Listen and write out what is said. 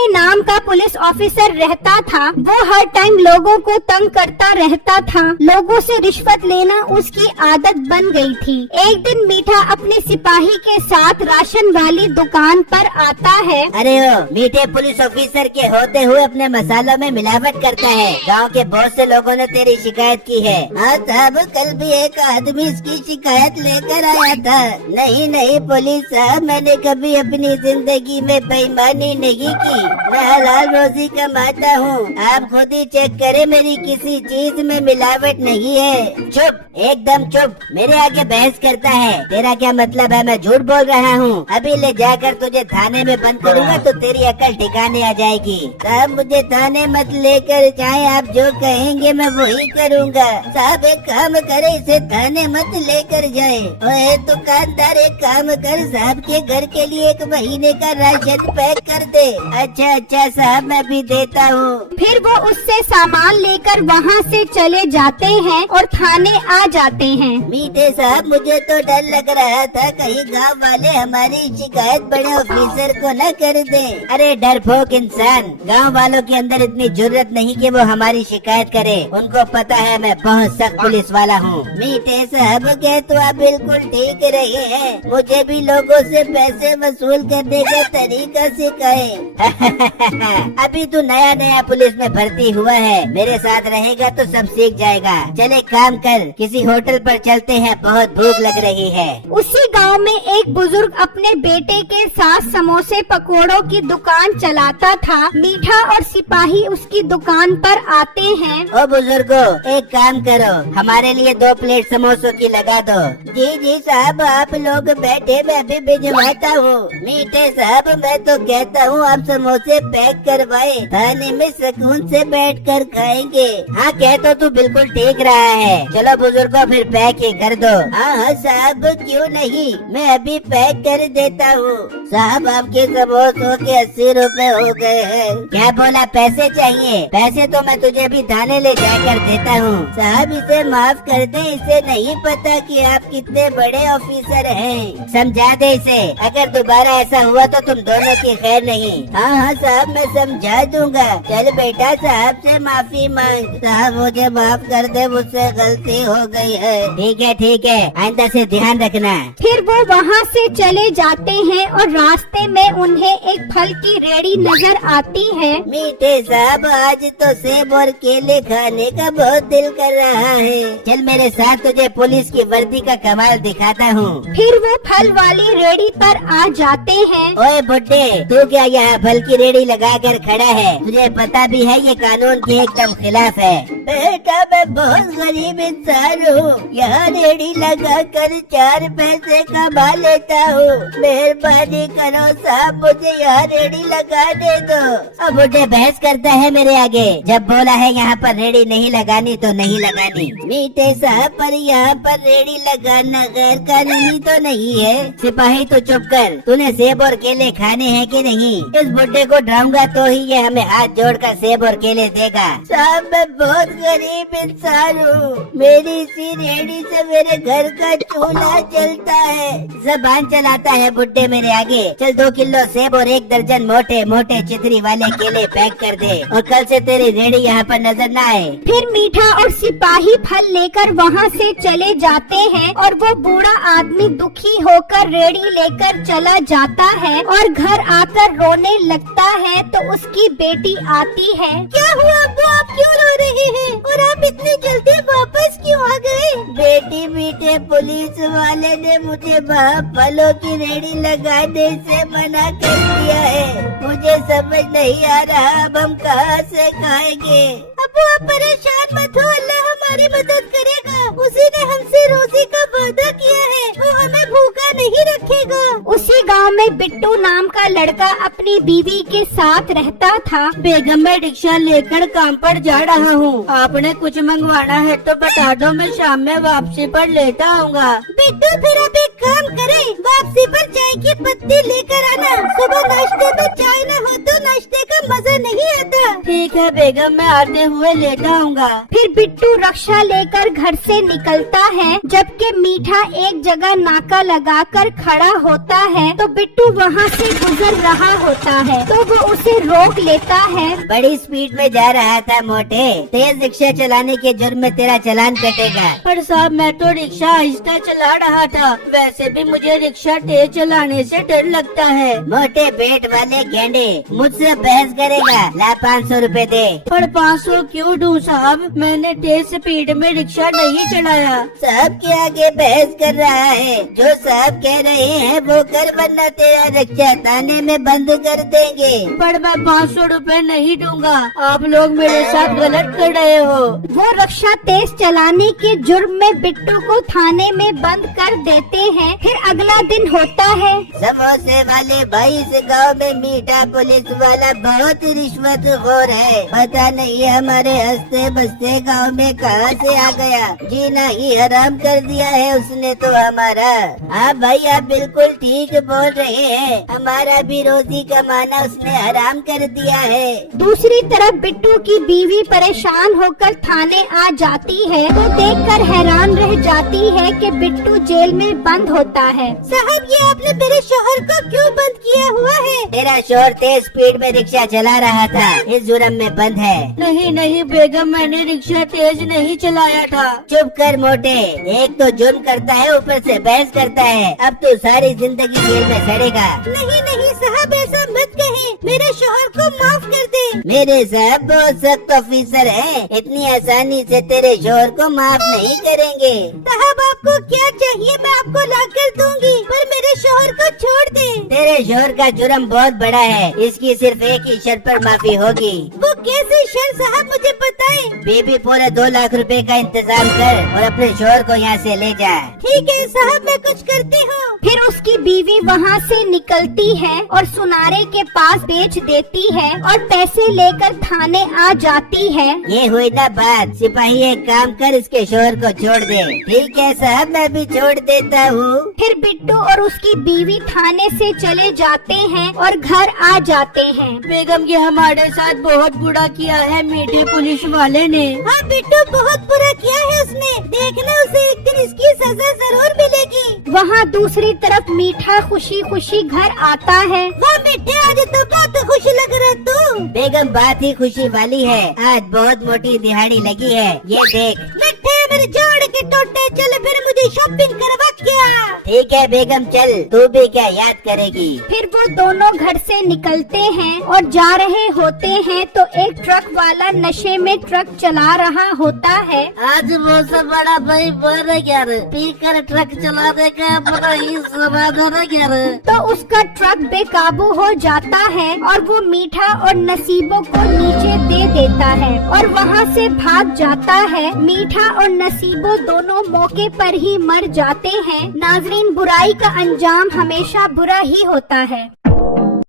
बिट्टू नाम का police officer रहता था। वो हर टाइम लोगों को तंग करता रहता था। लोगों से रिश्वत लेना उसकी आदत बन गई थी। एक दिन मीठा अपने सिपाही के साथ राशन वाली दुकान पर आता है। अरे ओ मीठे, पुलिस ऑफिसर के होते हुए अपने मसालों में मिलावट करता है। गांव के बहुत से लोगों ने तेरी शिकायत की है। हाँ साहब, कल भी एक आदमी इसकी शिकायत लेकर आया था। नहीं नहीं पुलिस साहब, मैंने कभी अपनी जिंदगी में बेईमानी नहीं की। मैं हलाल रोजी कमाता हूँ। आप खुद ही चेक करें, मेरी किसी चीज में मिलावट नहीं है। चुप, एकदम चुप। मेरे आगे बहस करता है। तेरा क्या मतलब है मैं झूठ बोल रहा हूँ? अभी ले जाकर तुझे थाने में बंद करूँगा तो तेरी अकल ठिकाने आ जाएगी। साहब मुझे थाने मत लेकर जाए, आप जो कहेंगे मैं वही करूँगा। साहब एक काम करे, इसे थाने मत लेकर जाए। ओए दुकानदार, एक काम कर, साहब के घर के लिए 1 महीने का राशन पैक कर दे। अच्छा अच्छा साहब, मैं भी देता हूँ। फिर वो उससे सामान लेकर वहाँ से चले जाते हैं और थाने आ जाते हैं। मीठे साहब, मुझे तो डर लग रहा था कहीं गांव वाले हमारी शिकायत बड़े ऑफिसर को न कर दें। अरे डरपोक इंसान, गांव वालों के अंदर इतनी जुर्रत नहीं कि वो हमारी शिकायत करे। उनको पता है मैं बहुत सख्त पुलिस वाला हूँ। मीठे साहब के तो आप बिल्कुल ठीक रहे हैं। मुझे भी लोगों से पैसे वसूल करने का तरीका सिखाए। अभी तू नया नया पुलिस में भर्ती हुआ है, मेरे साथ रहेगा तो सब सीख जाएगा। चले काम कर, किसी होटल पर चलते हैं, बहुत भूख लग रही है। उसी गांव में एक बुजुर्ग अपने बेटे के साथ समोसे पकोड़ों की दुकान चलाता था। मीठा और सिपाही उसकी दुकान पर आते हैं। ओ बुजुर्गो, एक काम करो, हमारे लिए 2 प्लेट समोसों की लगा दो। जी जी साहब, आप लोग बैठे, मैं अभी भिजवाता हूँ। मीठे साहब, मैं तो कहता हूँ आप समोसे पैक करवाए, थाने में सुकून से बैठकर खाएंगे। हाँ कह तो तू बिल्कुल ठीक रहा है। चलो बुजुर्गो फिर पैक ही कर दो। हाँ हाँ साहब, क्यों नहीं, मैं अभी पैक कर देता हूँ। साहब आपके समोसों के 80 रुपए हो गए हैं। क्या बोला, पैसे चाहिए? पैसे तो मैं तुझे अभी थाने ले जाकर देता हूँ। साहब इसे माफ कर दे, इसे नहीं पता कि आप कितने बड़े ऑफिसर हैं। समझा दे इसे, अगर दोबारा ऐसा हुआ तो तुम दोनों की खैर नहीं। हाँ हाँ साहब, मैं समझा दूंगा। चल बेटा, साहब से माफी मांग। साहब मुझे माफ कर दे, मुझसे गलती हो गई है। ठीक है, आइंदा से ध्यान रखना। फिर वो वहाँ से चले जाते हैं और रास्ते में उन्हें एक फल की रेहड़ी नजर आती है। मीठे साहब, आज तो सेब और केले खाने का बहुत दिल कर रहा है। चल मेरे साथ, तुझे पुलिस की वर्दी का कमाल दिखाता हूँ। फिर वो फल वाली रेहड़ी पर आ जाते हैं। ओए बुड्ढे, तू क्या यहाँ फल की रेहड़ी लगाकर खड़ा है? तुझे पता भी है ये कानून के एकदम खिलाफ है। बेटा मैं बहुत गरीब इंसान हूँ, यहाँ रेहड़ी लगाकर 4 पैसे कमा लेता हूँ। मेहरबानी करो साहब, मुझे यहाँ रेहड़ी लगा दे दो। अब बुड्ढे बहस करता है मेरे आगे। जब बोला है यहाँ पर रेहड़ी नहीं लगानी तो नहीं लगानी। मीठे साहब, पर यहाँ पर रेहड़ी लगाना गैर कानूनी तो नहीं है? सिपाही तो चुप कर, तूने सेब और केले खाने हैं कि नहीं? इस बुड्ढे को डराऊंगा तो ही ये हमें हाथ जोड़कर सेब और केले देगा। साहब मैं बहुत गरीब इंसान हूँ, मेरी इसी रेहड़ी से मेरे घर का चूल्हा चलता है। जबान चलाता है बुड्ढे मेरे आगे। चल 2 किलो सेब और 1 दर्जन मोटे मोटे चितरी वाले केले पैक कर दे, और कल से तेरी रेहड़ी यहाँ पर नजर न आए। फिर मीठा और सिपाही फल लेकर वहाँ से चले जाते हैं और वो बूढ़ा आदमी दुखी होकर रेहड़ी लेकर चला जाता है और घर आकर रोने लगता है। तो उसकी बेटी आती है। क्या हुआ अब्बू, आप क्यों रो रहे हैं और आप इतनी जल्दी वापस क्यों आ गए? बेटी, मीठे पुलिस वाले ने मुझे वहाँ फलों की रेहड़ी लगाने से मना कर दिया है। मुझे समझ नहीं आ रहा अब हम कहाँ से खाएंगे। अब्बू आप परेशान मत हो, अल्लाह हमारी मदद करेगा। उसी ने हमसे रोजी का वादा किया है, वो हमें भूखा नहीं रखेगा। उसी गांव में बिट्टू नाम का लड़का अपनी बीवी के साथ रहता था। बेगम मैं रिक्शा लेकर काम पर जा रहा हूँ, आपने कुछ मंगवाना है तो बता दो, मैं शाम में वापसी पर लेता आऊँगा। बिट्टू फिर आप एक काम करें, वापसी पर चाय की पत्ती लेकर आना। सुबह नाश्ते में चाय न हो तो नाश्ते का मजा नहीं आता। ठीक है बेगम, मैं आते हुए लेता आऊँगा। फिर बिट्टू रक्षा लेकर घर से निकलता है, जबकि मीठा एक जगह नाका लगाकर खड़ा होता है। तो बिट्टू वहाँ से गुजर रहा होता है तो वो उसे रोक लेता है। बड़ी स्पीड में जा रहा था मोटे, तेज रिक्शा चलाने के जुर्म में तेरा चालान कटेगा। पर साहब मैं तो रिक्शा आहिस्ता चला रहा था, वैसे भी मुझे रिक्शा तेज चलाने से डर लगता है। मोटे पेट वाले गेंडे, मुझसे बहस करेगा? ला 500 रुपए दे। पर 500 क्यों दूं साहब, मैंने तेज स्पीड में रिक्शा नहीं चलाया। साहब के आगे बहस कर रहा है, जो साहब कह रहे हैं वो कर, वरना तेरा रिक्शा थाने में बंद कर देंगे। पर मैं 500 रुपए नहीं दूंगा, आप लोग मेरे साथ गलत कर रहे हो। वो रक्षा तेज चलाने के जुर्म में बिट्टू को थाने में बंद कर देते हैं। फिर अगला दिन होता है। समोसे वाले भाई, इस गाँव में मीठा पुलिस वाला बहुत रिश्वतखोर है। पता नहीं हमारे हंसते बसते गाँव में कहाँ से आ गया, जीना ही हराम कर दिया है उसने तो हमारा। हाँ भाई आप बिल्कुल ठीक बोल रहे हैं, हमारा भी रोजी कमाना उसने हराम कर दिया है। दूसरी तरफ बिट्टू की बीवी परेशान होकर थाने आ जाती है तो देखकर हैरान रह जाती है कि बिट्टू जेल में बंद होता है। साहब ये आपने मेरे शोहर को क्यों बंद किया हुआ है? मेरा शोहर तेज स्पीड में रिक्शा चला रहा था, इस जुर्म में बंद है। नहीं नहीं बेगम, मैंने रिक्शा तेज नहीं चलाया था। चुप कर मोटे, एक तो जुर्म करता है ऊपर से बहस करता है, अब तो सारी जिंदगी जेल में सड़ेगा। नहीं नहीं साहब ऐसा मत कहे, मेरे शोहर को माफ कर दे। मेरे साहब बहुत सख्त ऑफिसर हैं, इतनी आसानी से तेरे शोहर को माफ नहीं करेंगे। साहब आपको क्या चाहिए मैं आपको ला कर दूंगी, पर मेरे शोहर को छोड़ दे। तेरे शोहर का जुर्म बहुत बड़ा है, इसकी सिर्फ एक ही शर्त पर माफी होगी। वो कैसी शर्त साहब मुझे बताए? बेबी पूरे 2 लाख रुपए का इंतजाम कर और अपने शोहर को यहाँ से ले जा। ठीक है साहब मैं कुछ करती हूँ। फिर उसकी बीवी वहाँ से निकलती है और सुनारे के पास बेच देती है और पैसे लेकर थाने आ जाती है। ये हुई ना बात, सिपाही एक काम कर, इसके शोहर को छोड़ दे। ठीक है साहब मैं भी छोड़ देता हूँ। फिर बिट्टू और उसकी बीवी थाने से चले जाते हैं और घर आ जाते हैं। बेगम ये हमारे साथ बहुत बुरा किया है मीठे पुलिस वाले ने। हाँ बिट्टू बहुत बुरा किया है उसने, देखना उसे एक दिन इसकी सजा जरूर मिलेगी। वहाँ दूसरी तरफ मीठा खुशी खुशी घर आता है। वाह मीठे आज तो बहुत खुशी लग रहा तू। बेगम बात ही खुशी वाली है, आज बहुत मोटी दिहाड़ी लगी है, ये देख। मीठे मेरे जोड़ के टोटे, चल फिर मुझे शॉपिंग करवा क्या? ठीक है बेगम चल, तू भी क्या याद करेगी। फिर वो दोनों घर से निकलते हैं और जा रहे होते हैं तो एक ट्रक वाला नशे में ट्रक चला रहा होता है। आज वो सब बड़ा भाई बोल यार, पीकर ट्रक चला देगा बड़ा ही समाधान यार। तो उसका ट्रक बेकाबू हो जाता है और वो मीठा और नसीबों को नीचे दे देता है और वहाँ से भाग जाता है। मीठा और नसीबों दोनों मौके पर ही मर जाते हैं। नाजरीन बुराई का अंजाम हमेशा बुरा ही होता है।